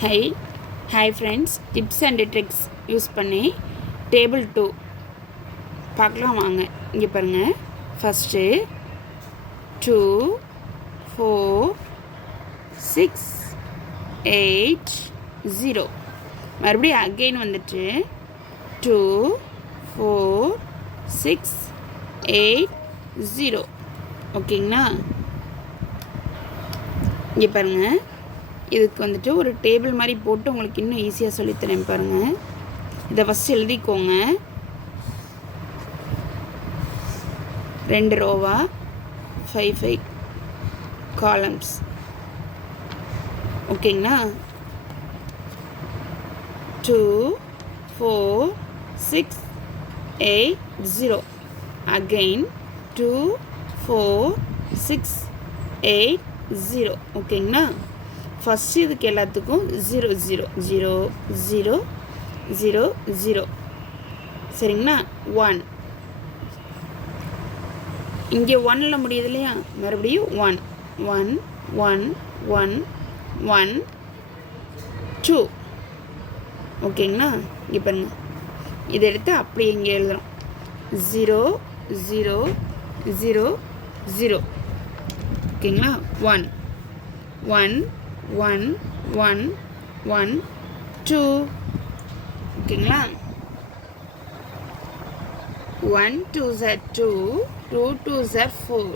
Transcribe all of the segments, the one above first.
Hi friends, tips and tricks use பண்ணி table 2 பார்க்கலாம் வாங்க. இங்கே பாருங்கள், ஃபஸ்ட்டு 2 4 6 8 0, மறுபடியும் அகெயின் வந்துட்டு 2 4 6 8 0. ஓகேங்களா? இங்கே பாருங்கள், இதுக்கு வந்துட்டு ஒரு டேபிள் மாதிரி போட்டு உங்களுக்கு இன்னும் ஈஸியாக சொல்லித்தரேன் பாருங்கள். இதை ஃபஸ்ட் எழுதிக்கோங்க. 2 ரோவா 5 காலம்ஸ். ஓகேங்களா? 2 4 6 8 0, அகெயின் 2 4 6 8 0. ஓகேங்களா? ஃபஸ்ட்டு இதுக்கு எல்லாத்துக்கும் 0 0 0 0 0 0. சரிங்களா? 1 இங்கே 1ல் முடியுது இல்லையா? மறுபடியும் 1 1 1 1 1 2. ஓகேங்களா? இங்கே பாருங்க, இதை எடுத்து அப்படியே இங்கே எழுதுகிறோம். 0 0 0 0. ஓகேங்களா? 1 1 1 1 1 2. ஓகேங்களா? 1 2s are 2, 2 2s are 4,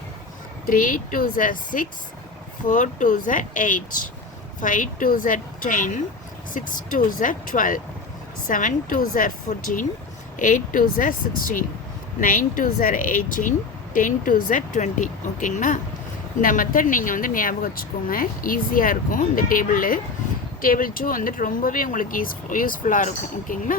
3 2s are 6, 4 2s are 8, 5 2s are 10, 6 2s are 12, 7 2s are 14, 8 2s are 16, 9 2s are 18, 10 2s are 20. ஓகேங்களா? இந்த மெத்தட் நீங்கள் வந்து ஞாபகம் வச்சுக்கோங்க, ஈஸியாக இருக்கும். இந்த டேபிள் 2 வந்துட்டு ரொம்பவே உங்களுக்கு யூஸ்ஃபுல்லாக இருக்கும். ஓகேங்களா?